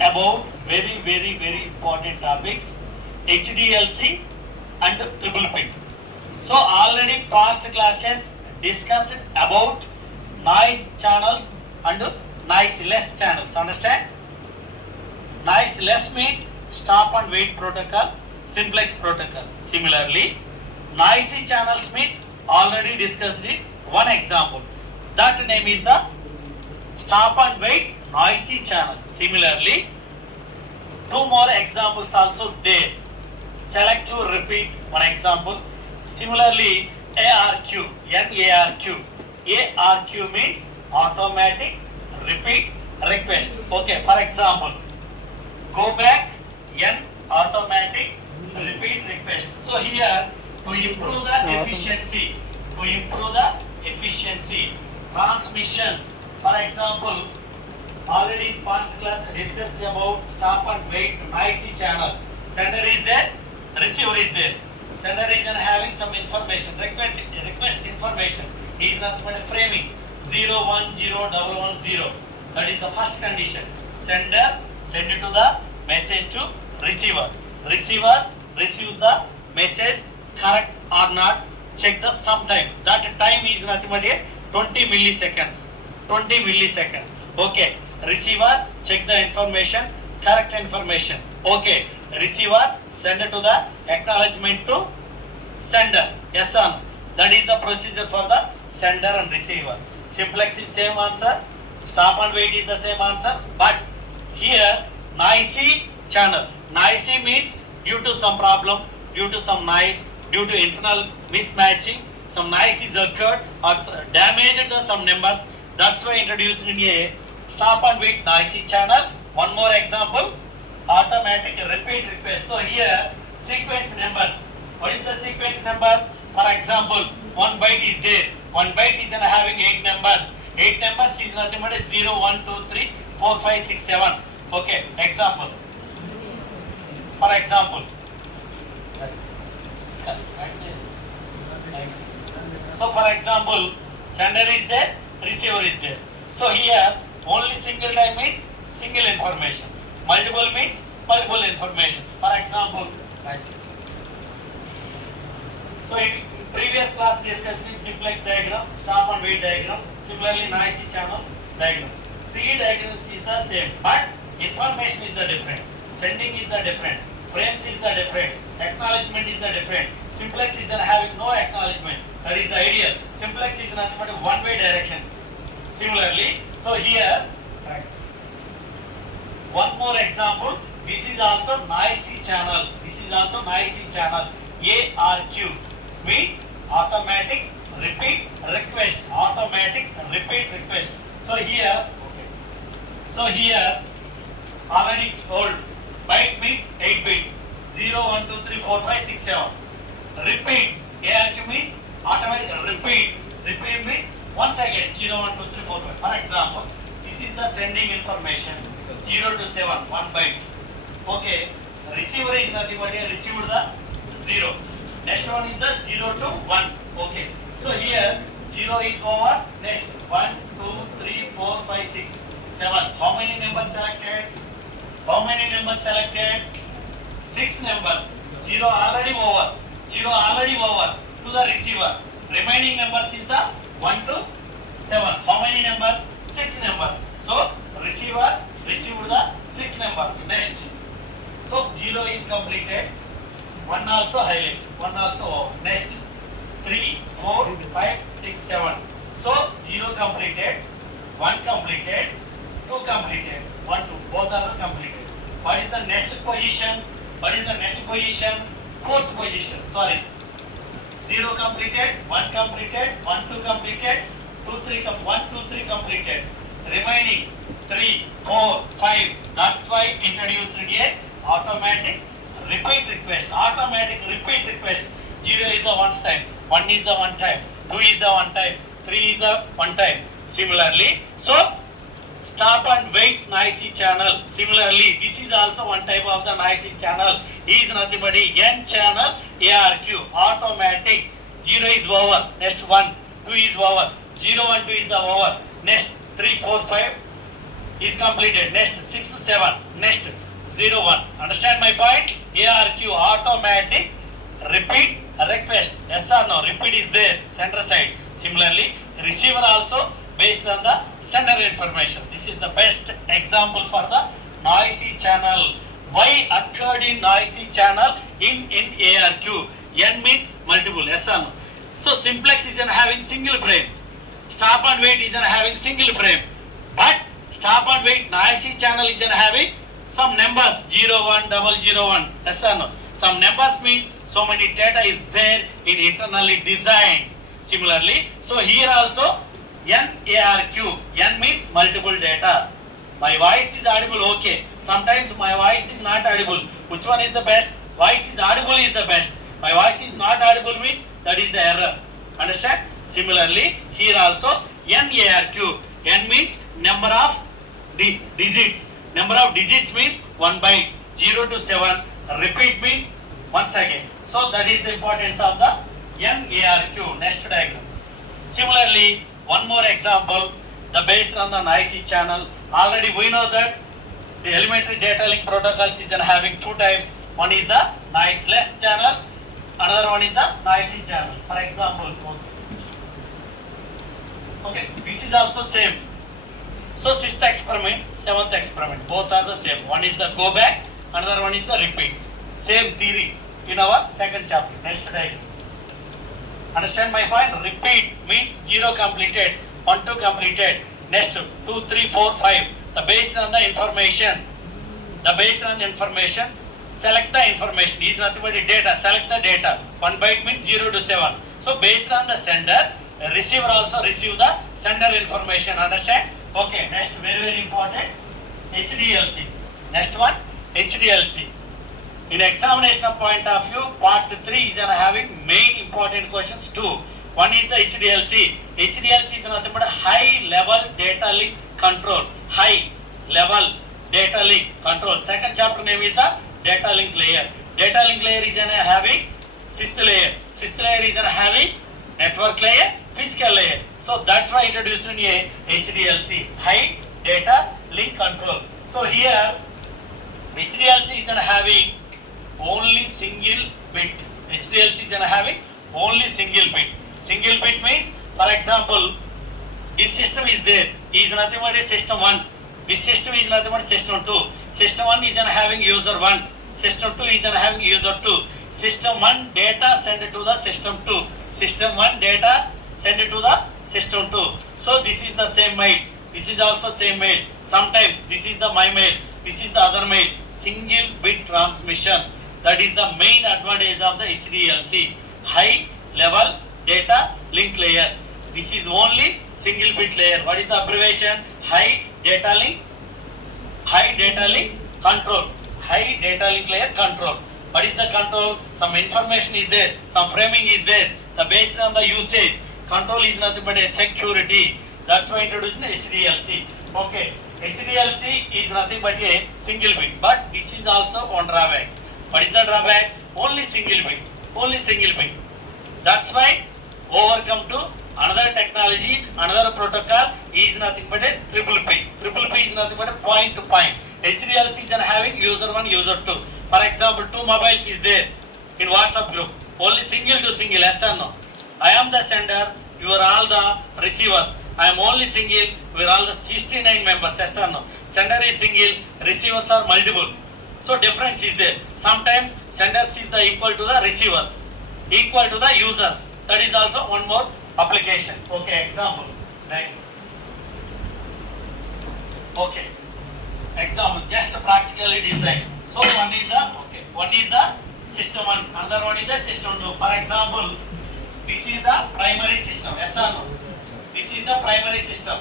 About very important topics, HDLC and triple pin. So already past classes discussed about noise channels and noiseless channels. Understand? Noiseless means stop and wait protocol, simplex protocol. Similarly, noisy channels means already discussed in one example. That name is the stop and wait noisy channel. Similarly, two more examples also there. Selective repeat, one example. Similarly, ARQ, NARQ. ARQ means automatic repeat request. Okay, for example, go back, N automatic repeat request. So here, to improve the efficiency, transmission, for example, already in past class discussed about stop and wait noisy channel. Sender is there, receiver is there. Sender is having some information, request information. He is not framing 0 1 0 1 1 0. That is the first condition. Sender send it to the message to receiver. Receiver receives the message correct or not. Check the sometime. That time is nothing but 20 milliseconds. 20 milliseconds. Okay. Receiver check the information, correct information. Okay. Receiver send it to the acknowledgement to sender. Yes or no? That is the procedure for the sender and receiver. Simplex is same answer. Stop and wait is the same answer. But here noisy channel. Noisy means due to some problem, due to some noise, due to internal mismatching, some noise is occurred or damaged the some numbers. That's why introduced in a stop and wait noisy channel. One more example, automatic repeat request. So here sequence numbers. What is the sequence numbers? For example, one byte is there. One byte is having 8 numbers. 8 numbers is nothing but 0, 1, 2, 3, 4, 5, 6, 7. Okay, example. For example. So for example, sender is there, receiver is there. So here only single time means single information. Multiple means multiple information. For example, so in previous class discussed in simplex diagram, stop and wait diagram, similarly noisy channel diagram. Three diagrams is the same, but information is the different. Sending is the different. Frames is the different. Acknowledgement is the different. Simplex is having no acknowledgement. That is the ideal. Simplex is nothing but a one-way direction. Similarly, so here, one more example. This is also noisy channel. ARQ means automatic repeat request. So here, already told. Byte means 8 bits. 0, 1, 2, 3, 4, 5, 6, 7. Repeat. ARQ means automatic repeat. Repeat means once again 0, 1, 2, 3, 4, 5. For example, this is the sending information 0 to 7, 1 byte. Okay. Receiver is nothing but received the 0. Next one is the 0 to 1. Okay. So here 0 is over. Next 1, 2, 3, 4, 5, 6, 7. How many numbers selected? 6 numbers. 0 already over. To the receiver. Remaining numbers is the 1 to 7. How many numbers? 6 numbers. So receiver received the 6 numbers. Next. So 0 is completed. 1 also highlight. 1 also over. Next. 3, 4, 5, 6, 7. So 0 completed. 1 completed. 2 completed. 1, 2. Both are completed. What is the next position? Fourth position. Sorry. 0 completed, 1 completed, 1, 2 completed, 2, 3 1, 2, 3 completed. Remaining 3, 4, 5. That's why introduced here automatic repeat request. 0 is the one time, 1 is the one time, 2 is the one time, 3 is the one time. Similarly, so stop and wait noisy channel. Similarly, this is also one type of the noisy channel. Is nothing but N channel ARQ. Automatic. 0 is over. Next 1, 2 is over. 0, 1, 2 is the over. Next 3, 4, 5. is completed. Next 6 7. Next 0 1. Understand my point? ARQ automatic repeat request. Yes or no? Repeat is there. Sender side. Similarly, receiver also based on the sender information. This is the best example for the noisy channel. Why occurred in noisy channel in ARQ? N means multiple. Yes or no? So simplex is having single frame. Stop and wait is having single frame. But stop and wait noisy channel is having some numbers 0 1 0 1. Yes or no? Some numbers means so many data is there in internally designed. Similarly, so here also NARQ. N means multiple data. My voice is audible, okay. Sometimes my voice is not audible. Which one is the best? Voice is audible is the best. My voice is not audible means that is the error. Understand? Similarly, here also NARQ. N means number of digits. Number of digits means 1 byte. 0 to 7. Repeat means once again. So that is the importance of the NARQ. Next diagram. Similarly, one more example. The based on the noisy channel. Already we know that the elementary data link protocols is having two types. One is the noiseless channels. Another one is the noisy channel. For example, okay, this is also same. So sixth experiment, seventh experiment, both are the same. One is the go back, another one is the repeat. Same theory in our second chapter. Next diagram. Understand my point? Repeat means 0 completed, 1 2 completed. Next 2 3 4 5. The based on the information. The based on the information. Select the information. Is nothing but the data. Select the data. 1 byte means 0 to 7. So based on the sender, receiver also receive the sender information. Understand? Okay. Next, very important. HDLC. Next one, HDLC. In examination point of view, part 3 is having main important questions too. One is the HDLC. HDLC is nothing but high level data link control. High level data link control. Second chapter name is the data link layer. Data link layer is having sixth layer. Sixth layer is having network layer, physical layer. So that's why introduced in a HDLC, high data link control. So here HDLC is having only single bit. HDLC is having only single bit. Single bit means, for example, this system is there. Is nothing but a system 1. This system is nothing but system 2. System 1 is having user 1. System 2 is having user 2. System 1 data sent to the system 2. System 1 data sent to the system 2. So this is the same mail. This is also same mail. Sometimes this is the my mail. This is the other mail. Single bit transmission. That is the main advantage of the HDLC. High level data link layer. This is only single bit layer. What is the abbreviation? High data link control. High data link layer control. What is the control? Some information is there. Some framing is there. The based on the usage. Control is nothing but a security. That's why introduced HDLC. Okay. HDLC is nothing but a single bit. But this is also one drawback. What is the drawback? Only single bit. Only single bit. That's why overcome to another technology, another protocol is nothing but a triple P. Triple P is nothing but a point to point. HDLC is having user 1, user 2. For example, 2 mobiles is there in WhatsApp group. Only single to single, yes or no? I am the sender, you are all the receivers. I am only single, we are all the 69 members, yes or no? Sender is single, receivers are multiple. So difference is there. Sometimes senders is the equal to the receivers, equal to the users. That is also one more application. Okay, example. Right. Okay. Example, just practically design. So one is the system 1, another one is the system 2. For example, this is the primary system. Yes or no? This is the primary system.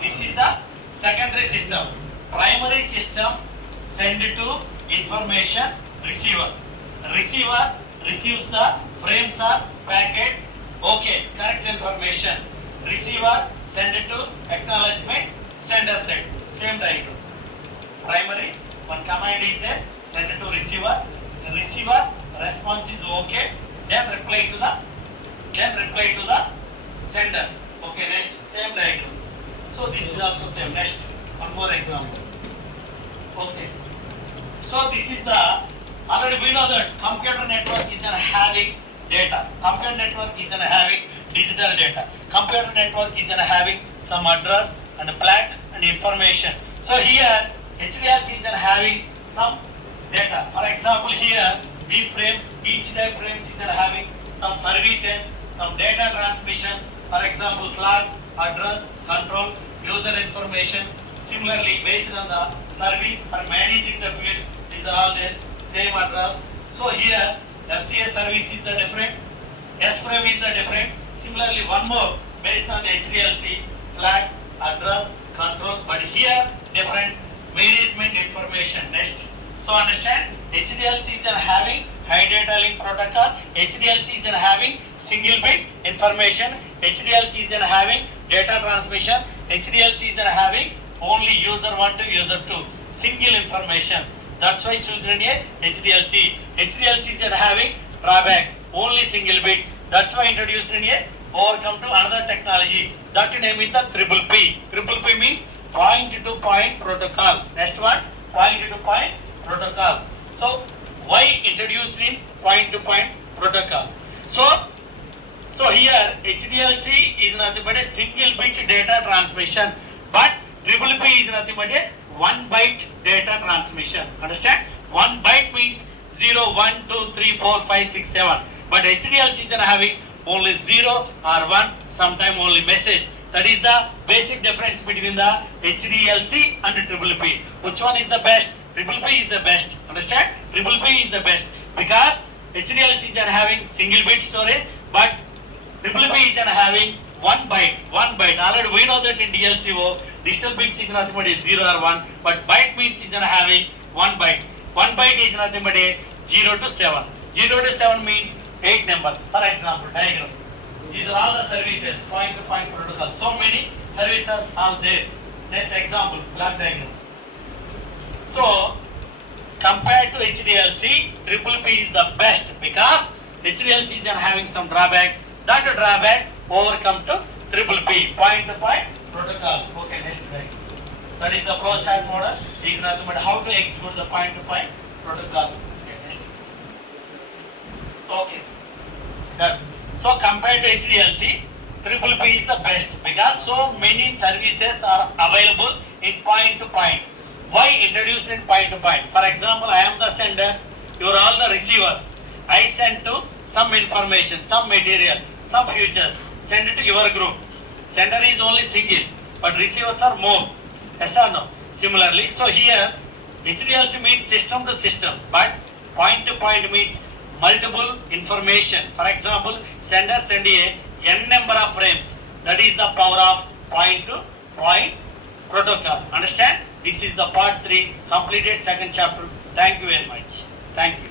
This is the secondary system. Primary system send to information receiver. Receiver receives the frames or packets. Okay, correct information. Receiver send it to acknowledgement sender side. Same diagram. Primary, one command is there, send it to receiver. The receiver response is okay. Then reply to the sender. Okay, next, same diagram. So this is also same. Next, One more example. Okay. So this is the, already we know that computer network is having data. Computer network is having digital data. Computer network is having some address and flag and information. So here HDLC is having some data. For example, here B frames, each type frames is having some services, some data transmission. For example, flag, address, control, user information. Similarly, based on the service or managing the fields, these are all the same address. So here FCA service is the different, S frame is the different. Similarly, one more based on the HDLC, flag, address, control, but here different management information. Next. So understand, HDLC is having high data link protocol, HDLC is having single bit information, HDLC is having data transmission, HDLC is having only user 1 to user 2, single information. That's why chosen a HDLC. HDLC is having drawback, only single bit. That's why introduced in a overcome to another technology. That name is the triple P. Triple P means point to point protocol. Next one, point to point protocol. So why introduced in point to point protocol? So here HDLC is nothing but a single bit data transmission, but triple P is nothing but a 1 byte data transmission. Understand? 1 byte means 0, 1, 2, 3, 4, 5, 6, 7. But HDLC is having only 0 or 1, sometime only message. That is the basic difference between the HDLC and triple P. Which one is the best? Triple P is the best. Understand? Triple P is the best because HDLC is having single bit storage, but triple P is having 1 byte. 1 byte. Already we know that in DLCO, digital bits is nothing but a 0 or 1, but byte means is having 1 byte. 1 byte is nothing but a 0 to 7. 0 to 7 means 8 numbers. For example, diagram. These are all the services, point to point protocol. So many services are there. Next example, block diagram. So, compared to HDLC, triple P is the best because HDLC is having some drawback. That drawback overcome to triple P, point to point protocol. Okay, next diagram. That is the flow chart model. Is nothing but how to execute the point to point protocol. Okay, next. Okay, done. So compared to HDLC, triple P is the best because so many services are available in point to point. Why introduced in point to point? For example, I am the sender, you are all the receivers. I send to some information, some material, some futures, send it to your group. Sender is only single, but receivers are more. Yes or no? Similarly, so here HDLC means system to system, but point to point means multiple information. For example, sender send a n number of frames. That is the power of point to point protocol. Understand? This is the part 3 completed second chapter. Thank you very much. Thank you.